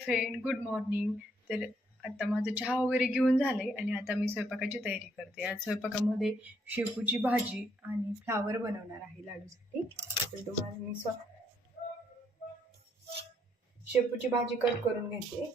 Friend, good morning. तर आता माझं चहा वगैरे घेऊन झालंय आणि आता मी स्वयंपाकाची तयारी करते. आज स्वयंपाकामध्ये शेपूची भाजी आणि फ्लावर बनवणार आहे लाडूसाठी. तर तुम्हाला मी शेपूची भाजी कट करून घेते.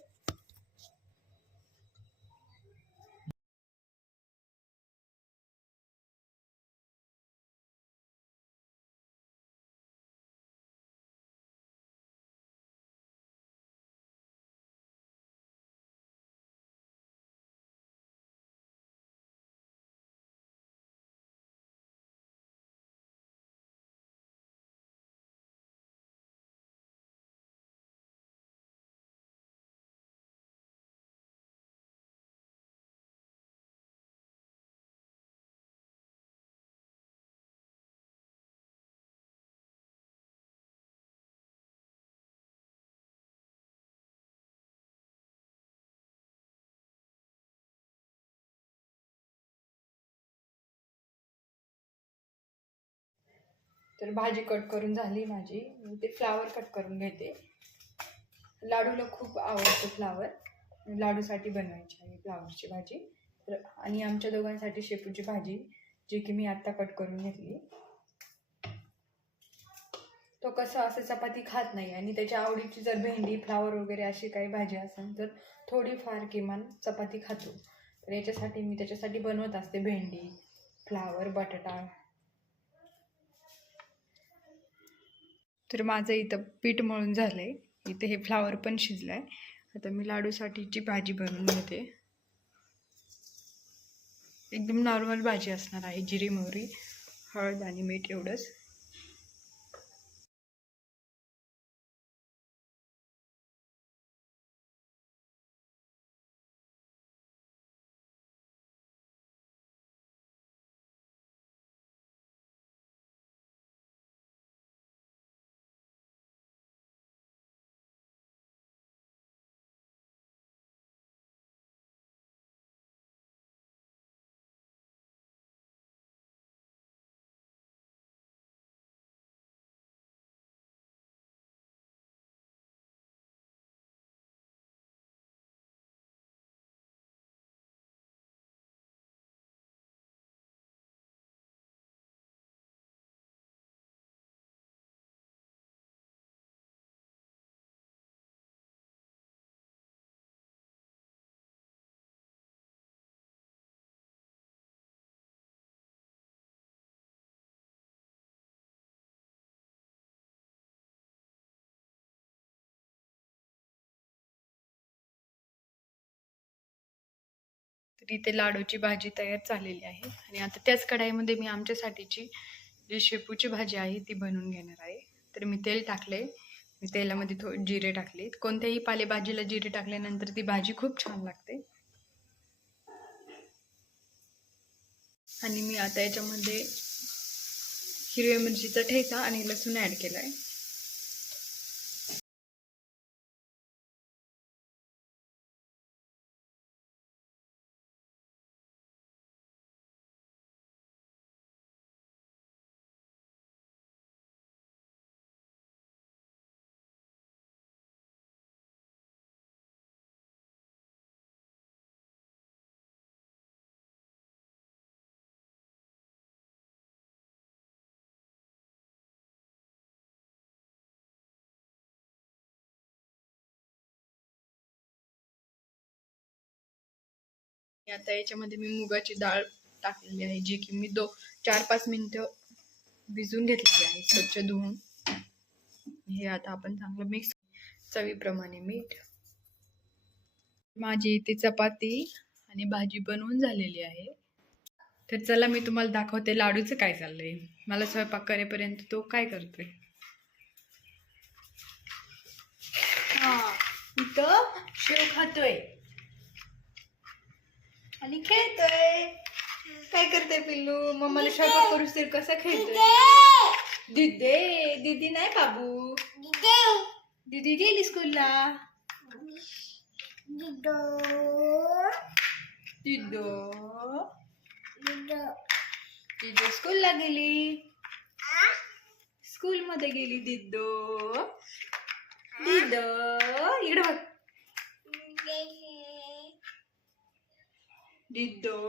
तर भाजी कट करून झाली माझी. मी ते फ्लावर कट करून घेते. लाडूला खूप आवडतं फ्लावर. लाडूसाठी बनवायची आहे फ्लावरची भाजी. तर आणि आमच्या दोघांसाठी शेपूची भाजी, जी की मी आत्ता कट करून घेतली. तो कसं असं चपाती खात नाही आणि त्याच्या आवडीची जर भेंडी, फ्लावर वगैरे अशी काही भाजी असेल तर थोडीफार किमान चपाती खातो. तर याच्यासाठी मी त्याच्यासाठी बनवत असते भेंडी, फ्लावर, बटाटा. तर माझं इथं पीठ मळून झालंय. इथे हे फ्लावर पण शिजलंय. आता मी लाडूसाठीची भाजी बनवून घेते. एकदम नॉर्मल भाजी असणार आहे. जिरी, मोहरी, हळद आणि मीठ एवढंच. तर इथे लाडूची भाजी तयार झालेली आहे आणि आता त्याच कढाईमध्ये मी आमच्यासाठीची जी शेपूची भाजी आहे ती बनवून घेणार आहे. तर मी तेल टाकले. मी तेलामध्ये जिरे टाकले. कोणत्याही पालेभाजीला जिरे टाकल्यानंतर ती भाजी खूप छान लागते. आणि मी आता याच्यामध्ये हिरव्या मिरचीचा ठेचा आणि लसूण ॲड केलाय. आता याच्यामध्ये मी मुगाची डाळ टाकलेली आहे, जी की मी 4-5 मिनिटं भिजून घेतलेली आहे स्वच्छ धुवून. हे आता आपण चांगलं मिक्स. चवीप्रमाणे मीठ. माझी इथे चपाती आणि भाजी बनवून झालेली आहे. तर चला मी तुम्हाला दाखवते लाडूचं काय चाललंय. मला स्वयंपाक करेपर्यंत तो काय करतोय. इथं शेव खातोय आणि खेळतोय. काय करतोय पिल्लू? मम्माला स्वयंपाक करूस तर कसा खेळतोय? दिदे दीदी नाही बाबू. दीदी गेली स्कूलला. दिदो स्कूलला गेली. स्कूल मध्ये गेली दिदो. दिदो इकडे बघ. डिडो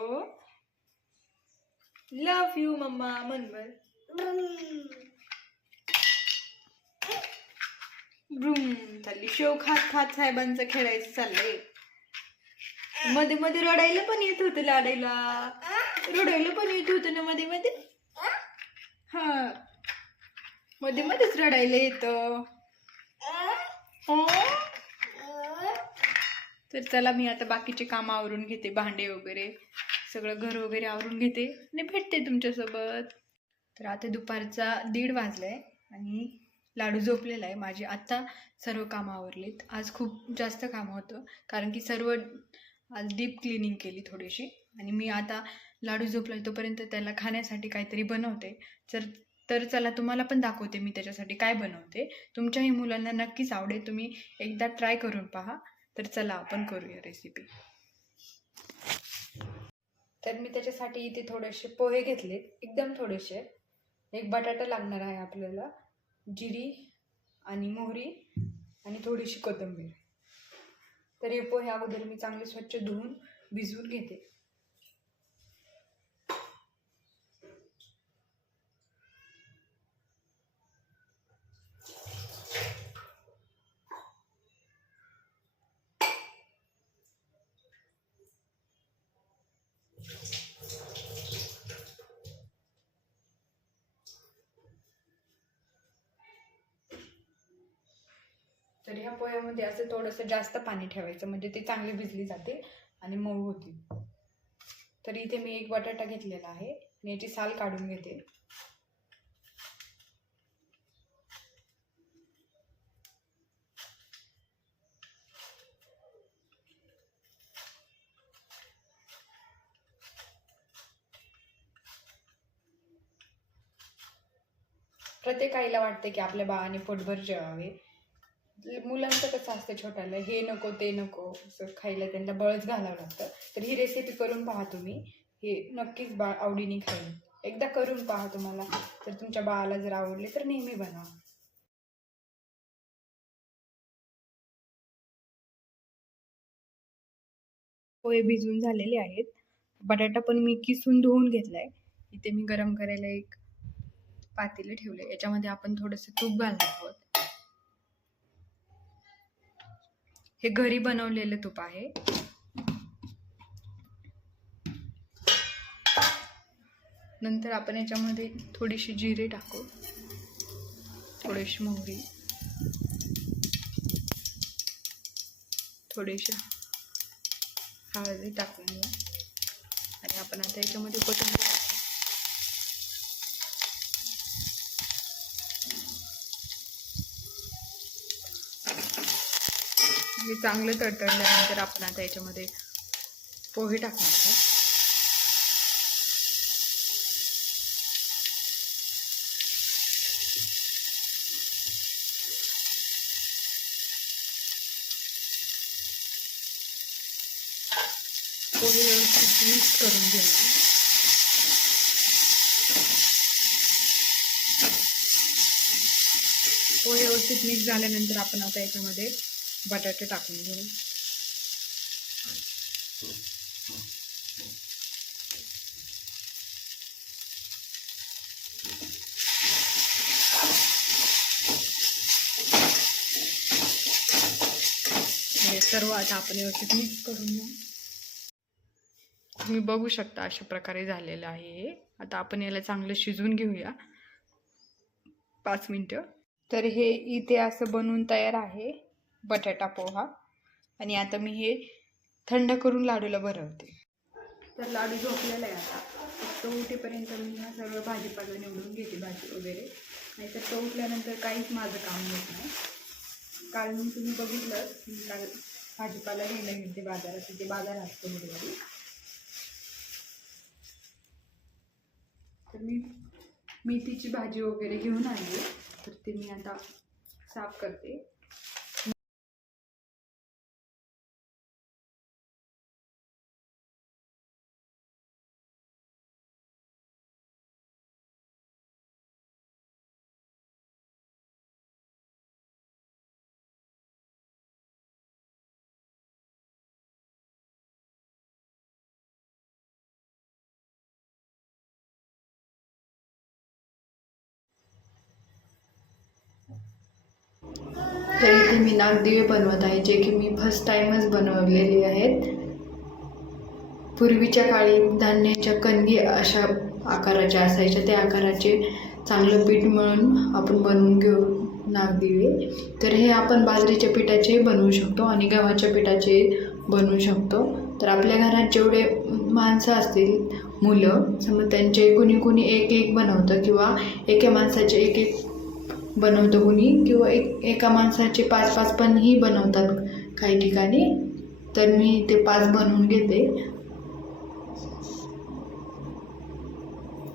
लव यू मम्मा म्हण बर. ब्रूम चालली शेव खात खात साहेबांचं खेळायचं चाललंय. मध्ये मध्ये रडायला पण येत होतं, लाडायला रडायला पण येत होतं ना मध्ये मध्ये. हा मध्ये मध्येच रडायला येतं. तर चला मी आता बाकीचे काम आवरून घेते, भांडे वगैरे सगळं घर वगैरे आवरून घेते आणि भेटते तुमच्यासोबत. तर आता दुपारचा 1:30 वाजलाय आणि लाडू झोपलेला आहे. माझी आत्ता सर्व कामं आवरलीत. आज खूप जास्त कामं होतं कारण की आज डीप क्लिनिंग केली थोडीशी. आणि मी आता लाडू झोपलाय तोपर्यंत त्याला खाण्यासाठी काहीतरी बनवते. तर चला तुम्हाला पण दाखवते मी त्याच्यासाठी काय बनवते. तुमच्याही मुलांना नक्कीच आवडेल, तुम्ही एकदा ट्राय करून पहा. तर चला आपण करूया रेसिपी. तर मी त्याच्यासाठी इथे थोडेसे पोहे घेतलेत, एकदम थोडेसे. एक बटाटा लागणार आहे आपल्याला, जिरी आणि मोहरी आणि थोडीशी कोथिंबीर. तर हे पोहे अगोदर मी चांगले स्वच्छ धुवून भिजवून घेते. तर ह्या पोह्यामध्ये असं थोडंसं जास्त पाणी ठेवायचं, म्हणजे ते चांगली भिजली जाते आणि मऊ होती. तर इथे मी एक बटाटा घेतलेला आहे आणि याची साल काढून घेते. प्रत्येक आईला वाटते की आपल्या बाळाने पोटभर जेवावे. मुलांचं कसं असतं, छोट्याला हे नको ते नको असं खायला त्यांना बळच घालावं लागतं. तर ही रेसिपी करून पहा तुम्ही, हे नक्कीच बाळ आवडीने खाईल. एकदा करून पहा, तुम्हाला तर तुमच्या बाळाला जर आवडले तर नेहमी बनवा. पोहे भिजून झालेले आहेत. बटाटा पण मी किसून धुवून घेतलाय. इथे मी गरम करायला एक पातेलं ठेवलंय, याच्यामध्ये आपण थोडंसं तूप घालणार आहोत. हे घरी बनवलेलं तूप आहे. नंतर आपण याच्यामध्ये थोडीशी जिरे टाकू, थोडीशी मोहरी, थोडीशी हळदी टाकून घेऊ आणि आपण आता याच्यामध्ये कोथिंबीर टाकू. हे चांगलं तडतडल्यानंतर आपण आता याच्यामध्ये पोहे टाकणार आहोत. पोहे व्यवस्थित मिक्स करून घेऊया. पोहे व्यवस्थित मिक्स झाल्यानंतर आपण आता याच्यामध्ये बटाटे टाकून घेऊ. हे सर्व आता आपण व्यवस्थित मिक्स करून घेऊ. तुम्ही बघू शकता अशा प्रकारे झालेलं आहे. आता आपण याला चांगलं शिजवून घेऊया 5 मिनिटं. तर हे इथे असं बनवून तयार आहे बटाटा पोहा. आणि आता मी हे थंड करून लाडूला भरवते. तर लाडू झोपलेला आहे आता. फक्त उठेपर्यंत मी हा सगळं भाजीपाला निवडून घेते, भाजी वगैरे. नाहीतर तो उठल्यानंतर काहीच माझं काम होत नाही. काल मी तुम्ही बघितलं की काल भाजीपाला घ्यायला गेले बाजारात, तिथे बाजार असतो बुधवारी. तर मी मेथीची भाजी वगैरे घेऊन आली, तर ते मी आता साफ करते. तर इथे मी नागदिवे बनवत आहे, जे की मी फर्स्ट टाइमच बनवलेले आहेत. पूर्वीच्या काळी धान्याच्या कणगी अशा आकाराच्या असायच्या, त्या आकाराचे चांगलं पीठ मळून आपण बनवून घेऊ नागदिवे. तर हे आपण बाजरीच्या पिठाचे बनवू शकतो आणि गव्हाच्या पिठाचे बनवू शकतो. तर आपल्या घरात जेवढे माणसं असतील, मुलं, समज त्यांचे कुणी एक एक बनवतं किंवा एका माणसाचे एक एक बनवतं कुणी, किंवा एका माणसाचे 5-5 पणही बनवतात काही ठिकाणी. तर मी ते 5 बनवून घेते.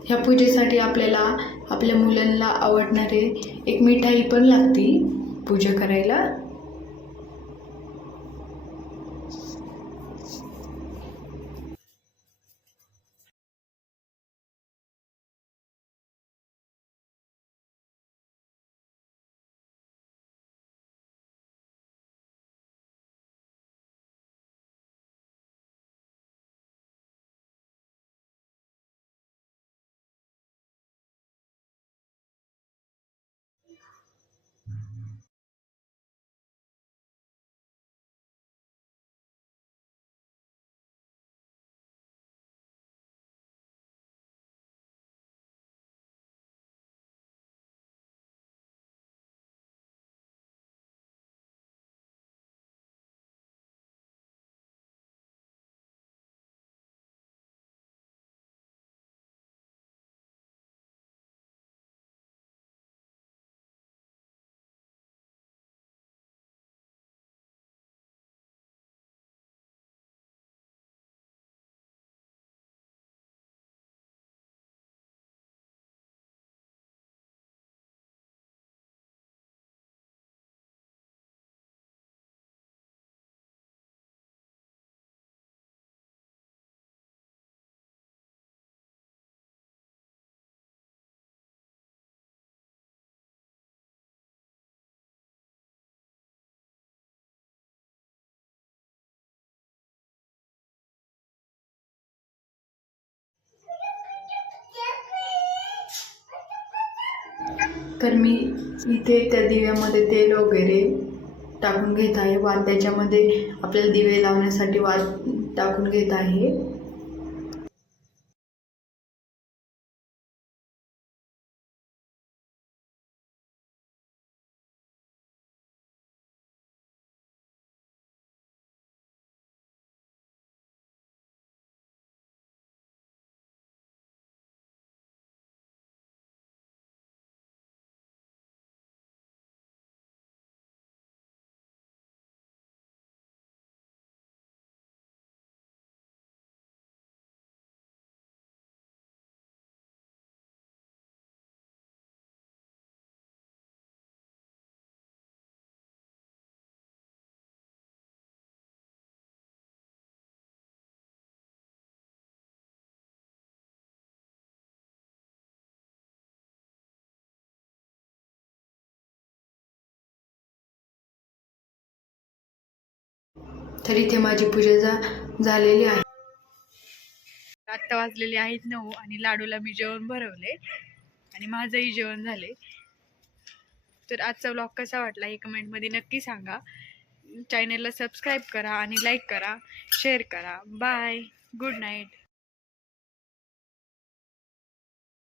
ह्या पूजेसाठी आपल्याला आपल्या मुलांना आवडणारे एक मिठाई पण लागती पूजा करायला. तर मी इथे त्या दिव्यामध्ये तेल वगैरे टाकून घेत आहे. वात त्याच्यामध्ये आपल्याला दिवे लावण्यासाठी वात टाकून घेत आहे. तर इथे माझी पूजा झालेली आहे. आत्ता वाजलेले आहेत 9 आणि लाडूला मी जेवण भरवले आणि माझंही जेवण झाले. तर आजचा व्लॉग कसा वाटला हे कमेंटमध्ये नक्की सांगा. चॅनलला सबस्क्राईब करा आणि लाईक करा, शेअर करा. Bye, good night.